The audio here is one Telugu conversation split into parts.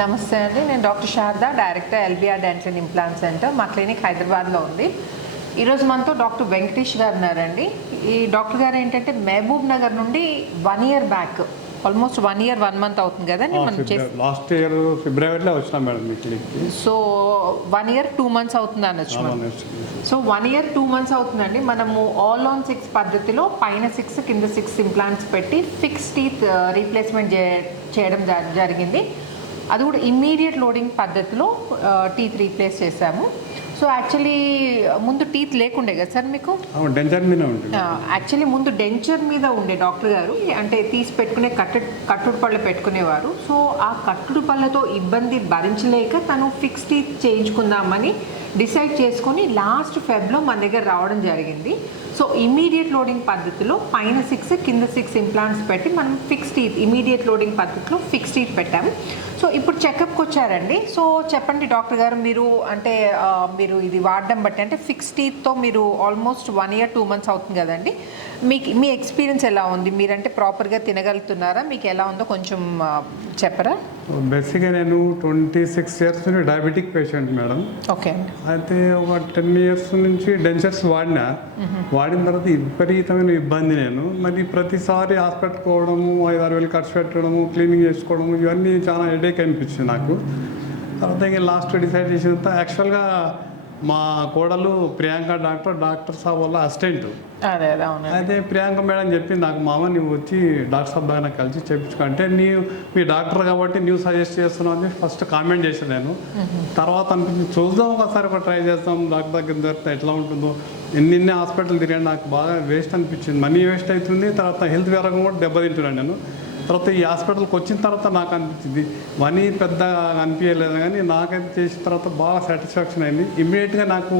నమస్తే అండి, నేను doctor Sharada, director LBR dental implant centre. మా క్లినిక్ హైదరాబాద్లో ఉంది. ఈరోజు మనతో డాక్టర్ వెంకటేష్ గారు ఉన్నారండి. ఈ డాక్టర్ గారు ఏంటంటే మహబూబ్ నగర్ నుండి 1 year back, almost 1 year 1 month అవుతుంది కదండి మనం లాస్ట్ ఇయర్ ఫిబ్రవరిలో వచ్చినాం మేడం మీ క్లినిక్కి. సో 1 year 2 months అవుతుంది అనొచ్చు మనం. సో 1 year 2 months అవుతుందండి. మనము ఆల్ ఆన్ 6 పద్ధతిలో పైన 6 కింద 6 ఇంప్లాంట్స్ పెట్టి ఫిక్స్ టీత్ రీప్లేస్మెంట్ చేయడం జరిగింది. అది కూడా ఇమ్మీడియట్ లోడింగ్ పద్ధతిలో టీత్ రీప్లేస్ చేసాము. సో యాక్చువల్లీ ముందు టీత్ లేకుండే కదా సార్ మీకు? డెంచర్ మీద ఉంటుంది. యాక్చువల్లీ ముందు డెంచర్ మీద ఉండే డాక్టర్ గారు, అంటే తీసి పెట్టుకునే కట్టుడు పళ్ళు పెట్టుకునేవారు. సో ఆ కట్టుడు పళ్ళతో ఇబ్బంది భరించలేక తను ఫిక్స్ టీత్ చేయించుకుందామని డిసైడ్ చేసుకొని లాస్ట్ ఫెబ్లో మన దగ్గర రావడం జరిగింది. సో ఇమీడియట్ లోడింగ్ పద్ధతిలో పైన 6 కింద 6 ఇంప్లాంట్స్ పెట్టి మనం ఫిక్స్ టీత్ ఇమీడియట్ లోడింగ్ పద్ధతిలో ఫిక్స్ టీత్ పెట్టాము. సో ఇప్పుడు చెకప్కి వచ్చారండి. సో చెప్పండి డాక్టర్ గారు, మీరు అంటే మీరు ఇది వాడడం బట్టి అంటే ఫిక్స్ టీత్తో మీరు ఆల్మోస్ట్ 1 year 2 months అవుతుంది కదండి. మీ ఎక్స్పీరియన్స్ ఎలా ఉంది? మీరంటే ప్రాపర్గా తినగలుగుతున్నారా? మీకు ఎలా ఉందో కొంచెం చెప్పరా? బేసిక్గా నేను 26 years నుండి డయాబెటిక్ పేషెంట్ మేడం. ఓకే అండి. అయితే ఒక 10 years నుంచి డెంచర్స్ వాడిన తర్వాత విపరీతమైన ఇబ్బంది. నేను మరి ప్రతిసారి హాస్పిటల్ పోవడము, 5-6 వేలు ఖర్చు పెట్టడము, క్లీనింగ్ చేసుకోవడము, ఇవన్నీ చాలా హెడేక్ అనిపించింది నాకు. తర్వాత ఇంకా లాస్ట్ డిసైడ్ చేసినంత యాక్చువల్గా మా కోడలు ప్రియాంక డాక్టర్ సాబ్ వల్ల అసిస్టెంట్. అయితే ప్రియాంక మేడం చెప్పింది నాకు, మామ నువ్వు వచ్చి డాక్టర్ సాబ్ దగ్గర కలిసి చేయించుకో అంటే, మీ డాక్టర్ కాబట్టి నువ్వు సజెస్ట్ చేస్తున్నావు అని ఫస్ట్ కామెంట్ చేశాను నేను. తర్వాత అనిపించింది చూద్దాం ఒకసారి ట్రై చేస్తాం, డాక్టర్ దగ్గర దొరికితే ఎట్లా ఉంటుందో. ఎన్ని హాస్పిటల్ తిరిగాను, నాకు బాగా వేస్ట్ అనిపించింది, మనీ వేస్ట్ అవుతుంది, తర్వాత హెల్త్ పరంగా కూడా దెబ్బతింటున్నాను నేను. తర్వాత ఈ హాస్పిటల్కి వచ్చిన తర్వాత నాకు అనిపించింది మనీ పెద్ద అనిపించలేదు, కానీ నాకైతే చేసిన తర్వాత బాగా సాటిస్ఫాక్షన్ అయింది. ఇమ్మీడియట్గా నాకు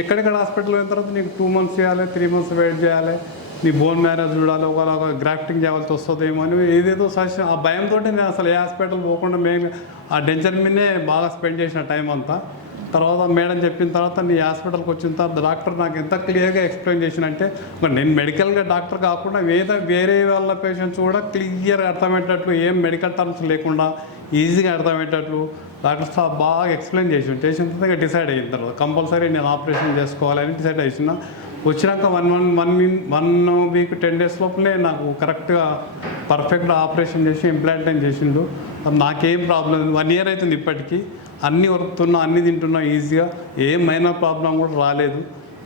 ఎక్కడెక్కడ హాస్పిటల్ పోయిన తర్వాత నీకు 2 months చేయాలి, 3 months వెయిట్ చేయాలి, నీ బోన్ మ్యారేజ్ చూడాలి, ఒక గ్రాఫ్టింగ్ చేయాల్సి వస్తుందేమో అని ఏదేదో సజెషన్. ఆ భయంతో నేను అసలు ఏ హాస్పిటల్ పోకుండా మెయిన్ ఆ డెంచర్ మీదే బాగా స్పెండ్ చేసిన టైం అంతా. తర్వాత మేడం చెప్పిన తర్వాత నీ హాస్పిటల్కి వచ్చిన తర్వాత డాక్టర్ నాకు ఎంత క్లియర్గా ఎక్స్ప్లెయిన్ చేసినంటే, నేను మెడికల్గా డాక్టర్ కాకుండా వేరే వాళ్ళ పేషెంట్స్ కూడా క్లియర్గా అర్థమయ్యేటట్లు, ఏం మెడికల్ టర్మ్స్ లేకుండా ఈజీగా అర్థమయ్యేటట్లు డాక్టర్ సాబ్ బాగా ఎక్స్ప్లెయిన్ చేసిన తర్వాత డిసైడ్ అయిన తర్వాత కంపల్సరీ నేను ఆపరేషన్ చేసుకోవాలని డిసైడ్ చేసిన. వచ్చినాక 1 week 10 days లోపలే నాకు కరెక్ట్గా పర్ఫెక్ట్గా ఆపరేషన్ చేసి ఇంప్లాంట్ చేసిండు. నాకేం ప్రాబ్లం 1 year అవుతుంది ఇప్పటికీ, అన్నీ వరుకుతున్నా, అన్నీ తింటున్నా ఈజీగా, ఏం మైనర్ ప్రాబ్లం కూడా రాలేదు.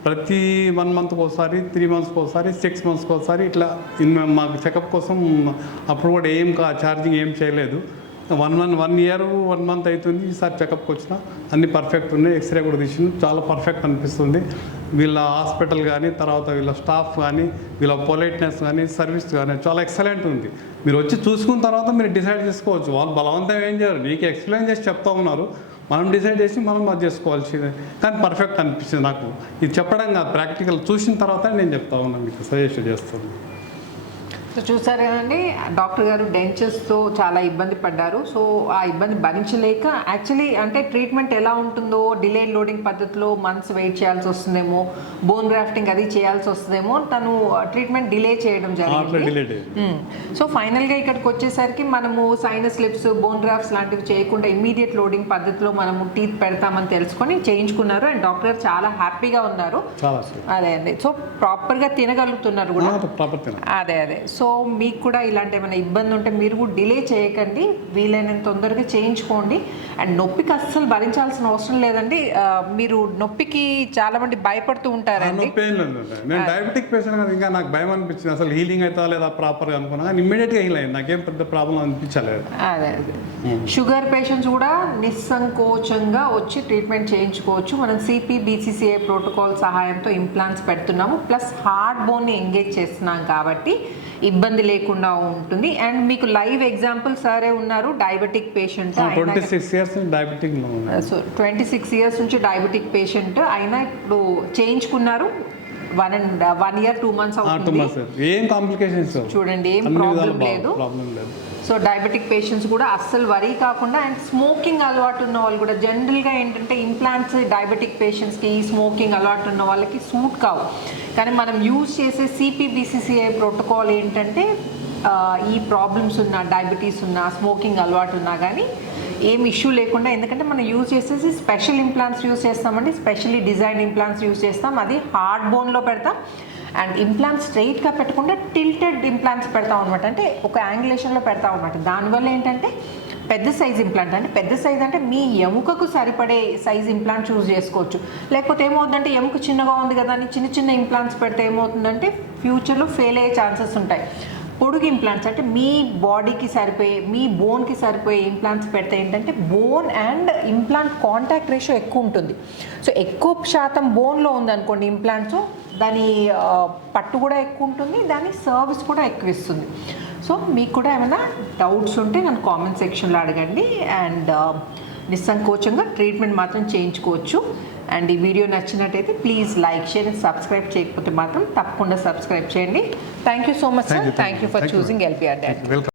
ప్రతి 1 monthకి ఒకసారి, 3 monthsకి ఒకసారి, 6 monthsకి ఒకసారి ఇట్లా మాకు చెకప్ కోసం అప్పుడు కూడా ఏం ఛార్జింగ్ ఏం చేయలేదు. 1 year 1 month అవుతుంది ఈసారి చెకప్కి వచ్చిన, అన్నీ పర్ఫెక్ట్ ఉన్నాయి. ఎక్స్రే కూడా తీసింది, చాలా పర్ఫెక్ట్ అనిపిస్తుంది. వీళ్ళ హాస్పిటల్ కానీ, తర్వాత వీళ్ళ స్టాఫ్ కానీ, వీళ్ళ పొలైట్నెస్ కానీ, సర్వీస్ కానీ చాలా ఎక్సలెంట్ ఉంది. మీరు వచ్చి చూసుకున్న తర్వాత మీరు డిసైడ్ చేసుకోవచ్చు. వాళ్ళు బలవంతం ఏం చేయరు, మీకు ఎక్స్ప్లెయిన్ చేసి చెప్తా ఉన్నారు, మనం డిసైడ్ చేసి మనం అది చేసుకోవాల్సిందే. కానీ పర్ఫెక్ట్ అనిపించింది నాకు. ఇది చెప్పడం కాదు, ప్రాక్టికల్ చూసిన తర్వాత నేను చెప్తా ఉన్నాను, మీకు సజెస్ట్ చేస్తాను. సో చూసారు కదండి, డాక్టర్ గారు డెంచర్స్తో చాలా ఇబ్బంది పడ్డారు. సో ఆ ఇబ్బంది భరించలేక యాక్చువల్లీ అంటే ట్రీట్మెంట్ ఎలా ఉంటుందో, డిలే లోడింగ్ పద్ధతిలో మంత్స్ వెయిట్ చేయాల్సి వస్తుందేమో, బోన్ గ్రాఫ్టింగ్ అది చేయాల్సి వస్తుందేమో, తను ట్రీట్మెంట్ డిలే చేయడం జరిగింది. సో ఫైనల్గా ఇక్కడికి వచ్చేసరికి మనము సైనస్ లిప్స్, బోన్ గ్రాఫ్ట్స్ లాంటివి చేయకుండా ఇమ్మీడియట్ లోడింగ్ పద్ధతిలో మనము టీత్ పెడతామని తెలుసుకొని చేయించుకున్నారు. అండ్ డాక్టర్ గారు చాలా హ్యాపీగా ఉన్నారు. అదే అండి, సో ప్రాపర్గా తినగలుగుతున్నారు కూడా. అదే సో మీకు కూడా ఇలాంటి ఏమైనా ఇబ్బంది ఉంటే మీరు కూడా డిలే చేయకండి, వీలైనంత తొందరగా చేయించుకోండి. అండ్ నొప్పికి అస్సలు భరించాల్సిన అవసరం లేదండి. మీరు నొప్పికి చాలా మంది భయపడుతూ ఉంటారండి. నేను డయాబెటిక్ పేషెంట్ కదా, ఇంకా నాకు భయం అనిపించింది, అసలు హీలింగ్ అవుతా లేదా ప్రాపర్గా అనుకున్నా, కానీ ఇమ్మీడియట్గా హీల్ అయింది, నాకేం పెద్ద ప్రాబ్లం అనిపించలేదు. అదే షుగర్ పేషెంట్స్ కూడా నిస్సంకోచంగా వచ్చి ట్రీట్మెంట్ చేయించుకోవచ్చు. మనం CPBCCI ప్రోటోకాల్ సహాయంతో ఇంప్లాంట్స్ పెడుతున్నాము, ప్లస్ హార్డ్ బోన్ని ఎంగేజ్ చేస్తున్నాం కాబట్టి ఇబ్బంది లేకుండా ఉంటుంది. అండ్ మీకు లైవ్ ఎగ్జాంపుల్ సరే ఉన్నారు, diabetic patient. 26 years diabetic. So 26 years నుంచి డయాబెటిక్ పేషెంట్ అయినా ఇప్పుడు చేయించుకున్నారు. 1 year 2 months అవుతుంది. ఏం కాంప్లికేషన్స్ చూడండి, ఏం ప్రాబ్లం లేదు. సో డయాబెటిక్ పేషెంట్స్ కూడా అస్సలు వరీ కాకుండా, అండ్ స్మోకింగ్ అలవాటు ఉన్న వాళ్ళు కూడా, జనరల్గా ఏంటంటే ఇంప్లాంట్స్ డయాబెటిక్ పేషెంట్స్కి ఈ స్మోకింగ్ అలవాటు ఉన్న వాళ్ళకి సూట్ కావు. కానీ మనం యూజ్ చేసే CPBCCI ప్రోటోకాల్ ఏంటంటే ఈ ప్రాబ్లమ్స్ ఉన్నా, డయాబెటీస్ ఉన్నా, స్మోకింగ్ అలవాటు ఉన్నా కానీ ఏం ఇష్యూ లేకుండా, ఎందుకంటే మనం యూజ్ చేసేసి స్పెషల్ ఇంప్లాంట్స్ యూజ్ చేస్తామండి, స్పెషల్లీ డిజైన్ ఇంప్లాంట్స్ యూజ్ చేస్తాం. అది హార్డ్ బోన్లో పెడతాం. అండ్ ఇంప్లాంట్స్ స్ట్రైట్గా పెట్టకుండా టిల్టెడ్ ఇంప్లాంట్స్ పెడతాం అనమాట, అంటే ఒక యాంగులేషన్లో పెడతాం అనమాట. దానివల్ల ఏంటంటే పెద్ద సైజ్ ఇంప్లాంట్, అంటే పెద్ద సైజ్ అంటే మీ ఎముకకు సరిపడే సైజ్ ఇంప్లాంట్ చూస్ చేసుకోవచ్చు. లేకపోతే ఏమవుతుందంటే ఎముక చిన్నగా ఉంది కదా అని చిన్న చిన్న ఇంప్లాంట్స్ పెడితే ఏమవుతుందంటే ఫ్యూచర్లో ఫెయిల్ అయ్యే ఛాన్సెస్ ఉంటాయి. పొడుగు ఇంప్లాంట్స్ అంటే మీ బాడీకి సరిపోయే, మీ బోన్కి సరిపోయే ఇంప్లాంట్స్ పెడితే ఏంటంటే bone and implant contact ratio ఎక్కువ ఉంటుంది. సో ఎక్కువ శాతం బోన్లో ఉందనుకోండి ఇంప్లాంట్స్, దాని పట్టు కూడా ఎక్కువ ఉంటుంది, దాని సర్వీస్ కూడా ఎక్కువ ఇస్తుంది. సో మీకు కూడా ఏమైనా డౌట్స్ ఉంటే నన్ను కామెంట్ సెక్షన్లో అడగండి. అండ్ నిస్సంకోచంగా ట్రీట్మెంట్ మాత్రం చేయించుకోవచ్చు. అండ్ ఈ వీడియో నచ్చినట్టయితే please like, share and subscribe చేయకపోతే మాత్రం తప్పకుండా సబ్స్క్రైబ్ చేయండి. Thank you so much sir. Thank you for choosing LBR dental. Welcome.